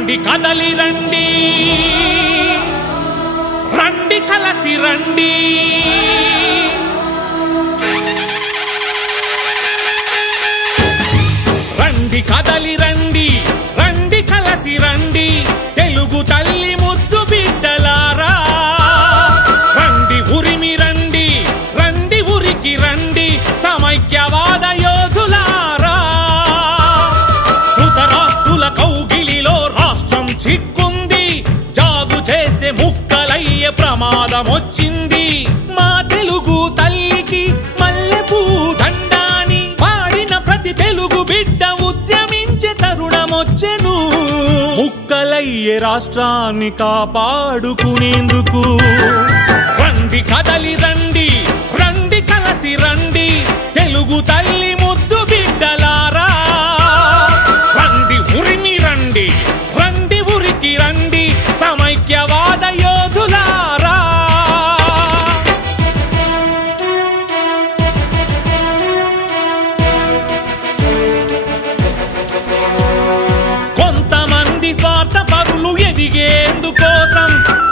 రండి కదలి రండి రండి కలసి రండి రండి కదలి రండి రండి కలసి రండి తెలుగు తల్లి ముద్దు బిడ్డలారా రండి ఉరిమి రండి రండి ఉరికి రండి సమైక్యవాద యోధులారా ధృతరాష్ట్రుల కౌగిలిలో రాష్ట్రం చిక్కుంది జాగు చేస్తే ముక్కలయ్యే ప్రమాదం వచ్చింది మా తెలుగు తల్లికి మల్లెపూ దండాని పాడిన ప్రతి తెలుగు బిడ్డ ఉద్యమించే తరుణమొచ్చెను ముక్కలయ్యే రాష్ట్రాన్ని కాపాడుకునేందుకు రండి కదలి రండి రండి కలసి రండి తెలుగు తల్లి ముద్దు బిడ్డలారా రండి ఉరిమి రండి రండి ఉరికి రండి సమైక్యవాద యోధులారా కొంతమంది స్వార్థపరులు ఎదిగేందుకోసం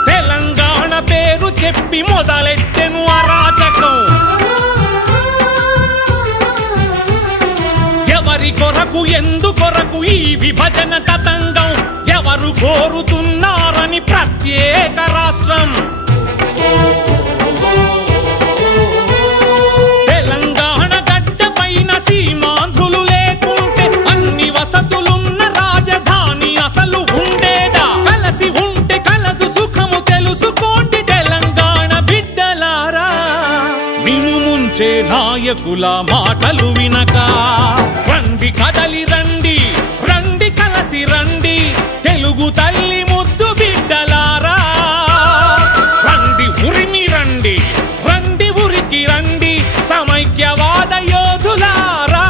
తెలంగాణ పేరు చెప్పి మొదలెట్టెను అరాచకం ఎవరి కొరకు ఎందుకొరకు ఈ విభజన తతంగం ఎవరు కోరుతున్నారని ప్రత్యేక రాష్ట్రం తెలంగాణ గడ్డ పైన సీమాంధ్రులు లేకుంటే అన్ని వసతులున్న రాజధాని అసలు ఉండేదా కలసి ఉంటే కలదు సుఖము తెలుసుకోండి తెలంగాణ బిడ్డలారా నిన్ను ముంచే నాయకుల మాటలు వినక రండి కదలి రండి రండి కలసి రండి తెలుగు తల్లి ముద్దు బిడ్డలారా రండి ఉరిమి రండి రండి ఉరికి రండి సమైక్యవాద యోధులారా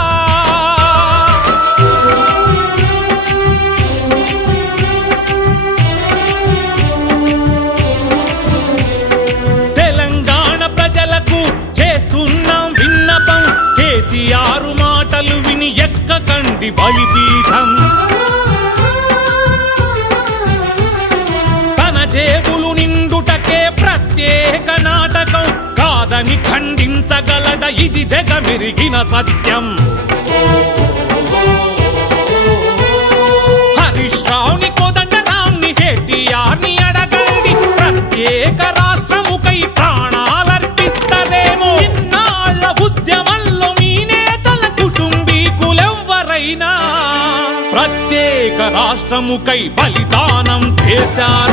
తెలంగాణ ప్రజలకు చేస్తున్నాం విన్నపం కేసీఆర్ మాటలు విని ఎక్కకండి బలిపీఠం తన జేబులు నిండుటకే ప్రత్యేక నాటకం కాదని ఖండించగలడ ఇది జగమెరిగిన సత్యం హరీష్ రావుని కోదండరాంని కేటీఆర్ని అడగండి ప్రత్యేక రాష్ట్రముకై ప్రాణాలర్పిస్తారేమో ఇన్నాళ్ల ఉద్యమంలో మీ నేతల కుటుంబీకులెవ్వరైనా ప్రత్యేక రాష్ట్రముకై బలిదానం చేశారు